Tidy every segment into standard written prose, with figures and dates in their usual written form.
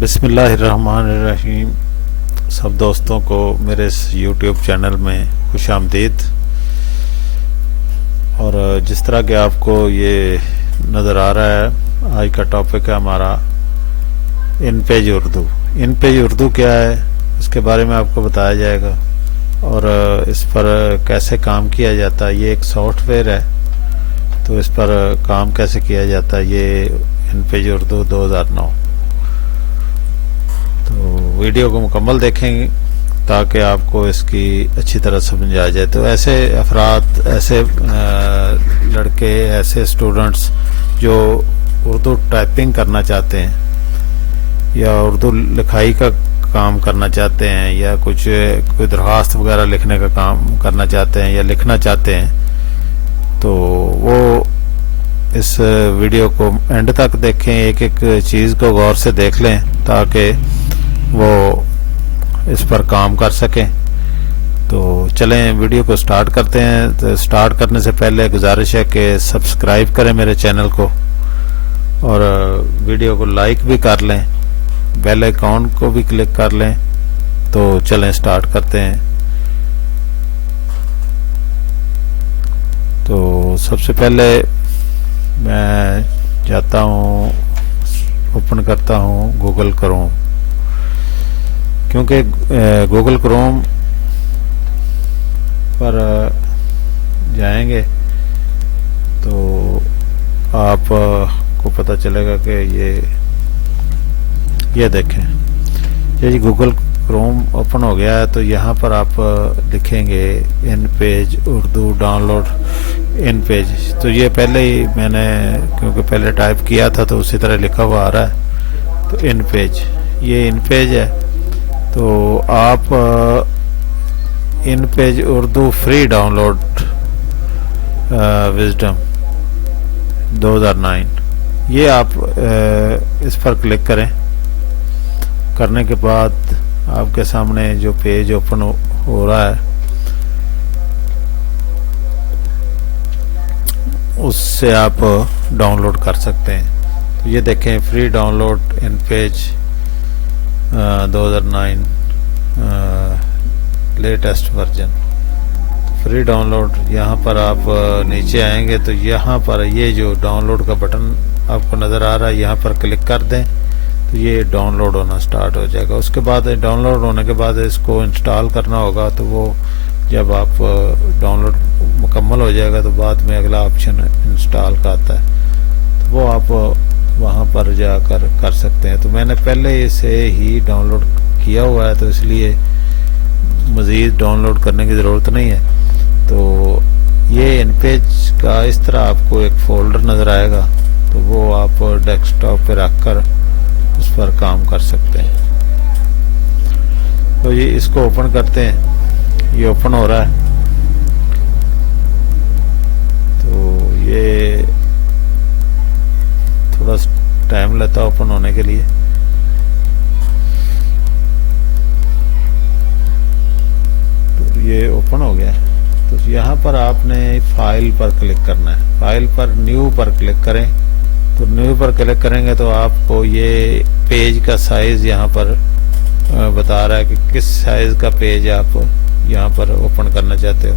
بسم اللہ الرحمن الرحیم. سب دوستوں کو میرے اس یوٹیوب چینل میں خوش آمدید. اور جس طرح کہ آپ کو یہ نظر آ رہا ہے، آج کا ٹاپک ہے ہمارا ان پیج اردو. ان پیج اردو کیا ہے اس کے بارے میں آپ کو بتایا جائے گا، اور اس پر کیسے کام کیا جاتا ہے. یہ ایک سافٹ ویئر ہے، تو اس پر کام کیسے کیا جاتا ہے یہ ان پیج اردو 2009. تو ویڈیو کو مکمل دیکھیں گے تاکہ آپ کو اس کی اچھی طرح سمجھ آ جائے. تو ایسے افراد، ایسے لڑکے، ایسے اسٹوڈنٹس جو اردو ٹائپنگ کرنا چاہتے ہیں یا اردو لکھائی کا کام کرنا چاہتے ہیں، یا کوئی درخواست وغیرہ لکھنے کا کام کرنا چاہتے ہیں یا لکھنا چاہتے ہیں، تو وہ اس ویڈیو کو اینڈ تک دیکھیں. ایک ایک چیز کو غور سے دیکھ لیں تاکہ وہ اس پر کام کر سکیں. تو چلیں ویڈیو کو سٹارٹ کرتے ہیں. تو سٹارٹ کرنے سے پہلے گزارش ہے کہ سبسکرائب کریں میرے چینل کو، اور ویڈیو کو لائک بھی کر لیں، بیل آئیکن کو بھی کلک کر لیں. تو چلیں سٹارٹ کرتے ہیں. تو سب سے پہلے میں جاتا ہوں، اوپن کرتا ہوں گوگل کروم، کیونکہ گوگل کروم پر جائیں گے تو آپ کو پتہ چلے گا کہ یہ دیکھیں جی گوگل کروم اوپن ہو گیا ہے. تو یہاں پر آپ لکھیں گے ان پیج اردو ڈاؤن لوڈ ان پیج. تو یہ پہلے ہی میں نے کیونکہ پہلے ٹائپ کیا تھا تو اسی طرح لکھا ہوا آ رہا ہے. تو ان پیج، یہ ان پیج ہے. تو آپ InPage Urdu free download wisdom 2009، یہ آپ اس پر کلک کریں. کرنے کے بعد آپ کے سامنے جو پیج اوپن ہو رہا ہے اس سے آپ ڈاؤن لوڈ کر سکتے ہیں. تو یہ دیکھیں free download InPage 2009 latest version free download. یہاں پر آپ نیچے آئیں گے تو یہاں پر یہ جو ڈاؤن لوڈ کا بٹن آپ کو نظر آ رہا ہے، یہاں پر کلک کر دیں تو یہ ڈاؤن لوڈ ہونا سٹارٹ ہو جائے گا. اس کے بعد ڈاؤن لوڈ ہونے کے بعد اس کو انسٹال کرنا ہوگا. تو وہ جب آپ ڈاؤن لوڈ مکمل ہو جائے گا تو بعد میں اگلا آپشن انسٹال کا آتا ہے، تو وہ آپ وہاں پر جا کر سکتے ہیں. تو میں نے پہلے اسے ہی ڈاؤن لوڈ کیا ہوا ہے، تو اس لیے مزید ڈاؤن لوڈ کرنے کی ضرورت نہیں ہے. تو یہ ان پیج کا اس طرح آپ کو ایک فولڈر نظر آئے گا، تو وہ آپ ڈیسک ٹاپ پہ رکھ کر اس پر کام کر سکتے ہیں. تو یہ اس کو اوپن کرتے ہیں، یہ اوپن ہو رہا ہے. تو یہ تھوڑا ٹائم لیتا ہے اوپن ہونے کے لیے. تو یہ اوپن ہو گیا. تو یہاں پر آپ نے فائل پر کلک کرنا ہے. فائل پر نیو پر کلک کریں. تو نیو پر کلک کریں گے تو آپ کو یہ پیج کا سائز یہاں پر بتا رہا ہے کہ کس سائز کا پیج آپ یہاں پر اوپن کرنا چاہتے ہو.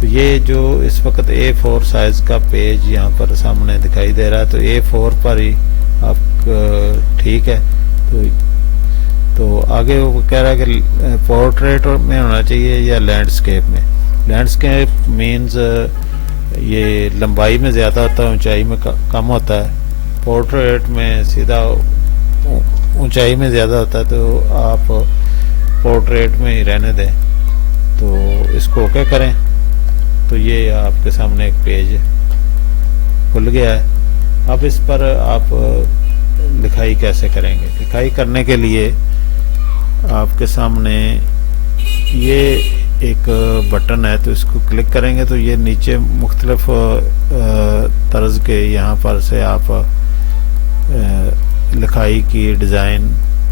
تو یہ جو اس وقت A4 سائز کا پیج یہاں پر سامنے دکھائی دے رہا ہے، تو A4 پر ہی آپ ٹھیک ہے. تو آگے وہ کہہ رہا ہے کہ پورٹریٹ میں ہونا چاہیے یا لینڈسکیپ میں. لینڈسکیپ مینز یہ لمبائی میں زیادہ ہوتا ہے، اونچائی میں کم ہوتا ہے. پورٹریٹ میں سیدھا اونچائی میں زیادہ ہوتا ہے، تو آپ پورٹریٹ میں ہی رہنے دیں. تو اس کو اوکے کریں. تو یہ آپ کے سامنے ایک پیج کھل گیا ہے. اب اس پر آپ لکھائی کیسے کریں گے؟ لکھائی کرنے کے لیے آپ کے سامنے یہ ایک بٹن ہے، تو اس کو کلک کریں گے تو یہ نیچے مختلف طرز کے یہاں پر سے آپ لکھائی کی ڈیزائن،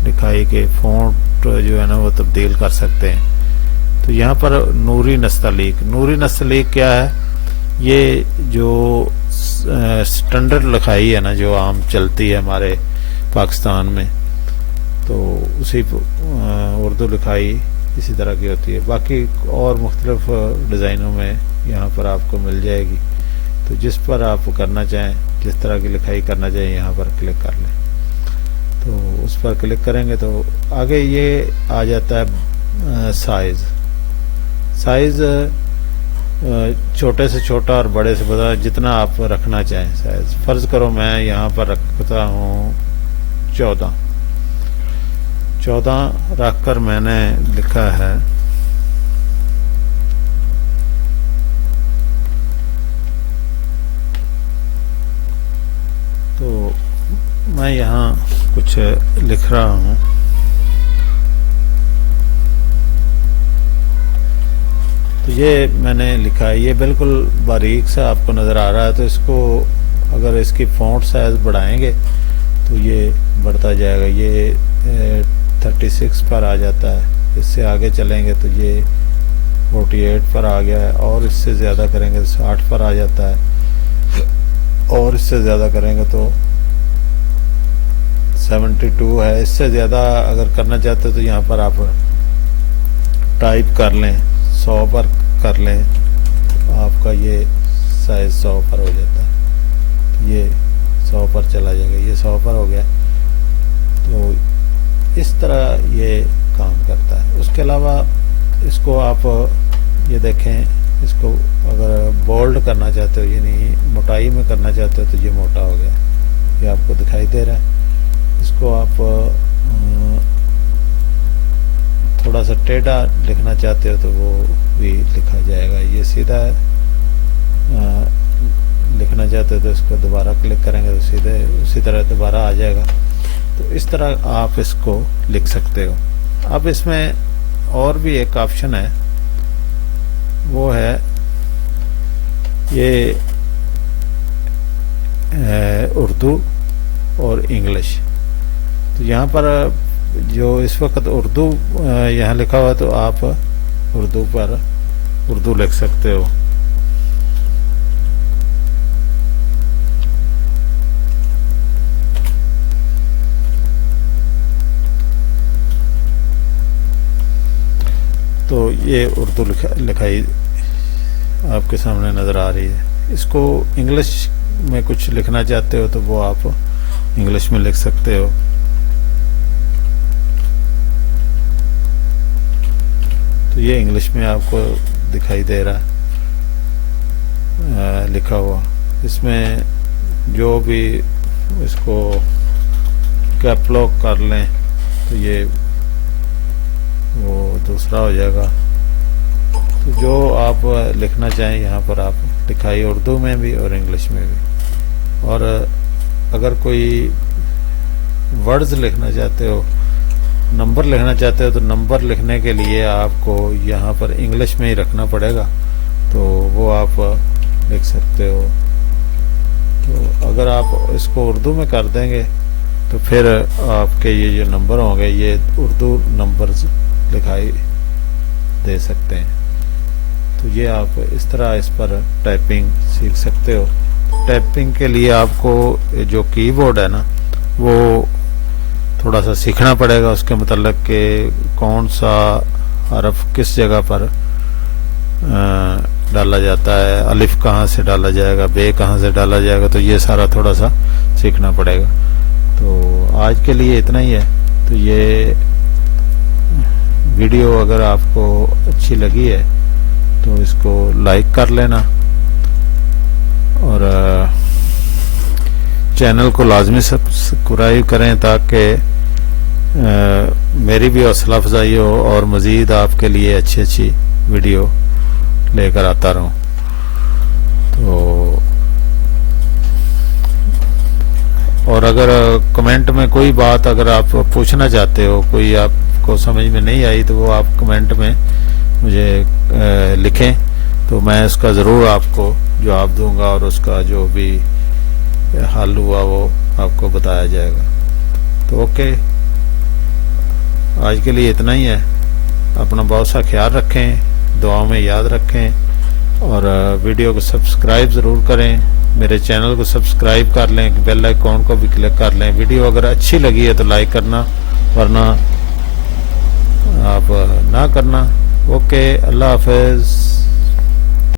لکھائی کے فونٹ جو ہے نا وہ تبدیل کر سکتے ہیں. تو یہاں پر نوری نستعلیق کیا ہے؟ یہ جو سٹینڈرڈ لکھائی ہے نا جو عام چلتی ہے ہمارے پاکستان میں، اسی اردو لکھائی اسی طرح کی ہوتی ہے. باقی اور مختلف ڈیزائنوں میں یہاں پر آپ کو مل جائے گی. تو جس پر آپ کرنا چاہیں, جس طرح کی لکھائی کرنا چاہیں, یہاں پر کلک کر لیں. تو اس پر کلک کریں گے تو آگے یہ آ جاتا ہے سائز چھوٹے سے چھوٹا اور بڑے سے بڑا جتنا آپ رکھنا چاہیں سائز. فرض کرو میں یہاں پر رکھتا ہوں 14 رکھ کر میں نے لکھا ہے تو میں یہاں کچھ لکھ رہا ہوں. تو یہ میں نے لکھا ہے, یہ بالکل باریک سا آپ کو نظر آ رہا ہے. تو اس کو اگر اس کی فونٹ سائز بڑھائیں گے تو یہ بڑھتا جائے گا. یہ 36 پر آ جاتا ہے. اس سے آگے چلیں گے تو یہ 48 پر آ گیا ہے, اور اس سے زیادہ کریں گے تو 60 پر آ جاتا ہے, اور اس سے زیادہ کریں گے تو 72 ہے. اس سے زیادہ اگر کرنا چاہتے تو یہاں پر آپ ٹائپ کر لیں, 100 پر کر لیں, آپ کا یہ سائز 100 پر ہو جاتا ہے. یہ 100 پر چلا جائے گا, یہ 100 پر ہو گیا. تو اس طرح یہ کام کرتا ہے. اس کے علاوہ اس کو آپ یہ دیکھیں, اس کو اگر بولڈ کرنا چاہتے ہو یعنی موٹائی میں کرنا چاہتے ہو تو یہ موٹا ہو گیا, یہ آپ کو دکھائی دے رہا ہے. اس کو آپ تھوڑا سا ٹیڑھا لکھنا چاہتے ہو تو وہ بھی لکھا جائے گا. یہ سیدھا لکھنا چاہتے ہو تو اس کو دوبارہ کلک کریں گے تو سیدھے اسی طرح دوبارہ آ جائے گا. تو اس طرح آپ اس کو لکھ سکتے ہو. اب اس میں اور بھی ایک آپشن ہے, وہ ہے یہ اردو اور انگلش. تو یہاں پر جو اس وقت اردو یہاں لکھا ہوا تو آپ اردو پر اردو لکھ سکتے ہو. تو یہ اردو لکھائی آپ کے سامنے نظر آ رہی ہے. اس کو انگلش میں کچھ لکھنا چاہتے ہو تو وہ آپ انگلش میں لکھ سکتے ہو. تو یہ انگلش میں آپ کو دکھائی دے رہا ہے لکھا ہوا. اس میں جو بھی اس کو کیپ لاک کر لیں تو یہ وہ دوسرا ہو جائے گا. تو جو آپ لکھنا چاہیں یہاں پر آپ لکھائی اردو میں بھی اور انگلش میں بھی. اور اگر کوئی ورڈز لکھنا چاہتے ہو, نمبر لکھنا چاہتے ہو تو نمبر لکھنے کے لیے آپ کو یہاں پر انگلش میں ہی رکھنا پڑے گا, تو وہ آپ لکھ سکتے ہو. تو اگر آپ اس کو اردو میں کر دیں گے تو پھر آپ کے یہ جو نمبر ہوں گے یہ اردو نمبرز لکھائی دے سکتے ہیں. تو یہ آپ اس طرح اس پر ٹائپنگ سیکھ سکتے ہو. ٹائپنگ کے لیے آپ کو جو کی بورڈ ہے نا وہ تھوڑا سا سیکھنا پڑے گا, اس کے متعلق کہ کون سا حرف کس جگہ پر ڈالا جاتا ہے, الف کہاں سے ڈالا جائے گا, بے کہاں سے ڈالا جائے گا. تو یہ سارا تھوڑا سا سیکھنا پڑے گا. تو آج کے لیے اتنا ہی ہے. تو یہ ویڈیو اگر آپ کو اچھی لگی ہے تو اس کو لائک کر لینا, اور چینل کو لازمی سبسکرائب کریں تاکہ میری بھی حوصلہ افزائی ہو اور مزید آپ کے لیے اچھی ویڈیو لے کر آتا رہوں. تو اور اگر کمنٹ میں کوئی بات اگر آپ پوچھنا چاہتے ہو, کوئی آپ کو سمجھ میں نہیں آئی, تو وہ آپ کمنٹ میں مجھے لکھیں تو میں اس کا ضرور آپ کو جواب دوں گا, اور اس کا جو بھی حل ہوا وہ آپ کو بتایا جائے گا. تو اوکے, آج کے لیے اتنا ہی ہے. اپنا بہت سا خیال رکھیں, دعاؤں میں یاد رکھیں, اور ویڈیو کو سبسکرائب ضرور کریں. میرے چینل کو سبسکرائب کر لیں, بیل آئیکن کو بھی کلک کر لیں. ویڈیو اگر اچھی لگی ہے تو لائک کرنا, ورنہ آپ نہ کرنا. اوکے, اللہ حافظ.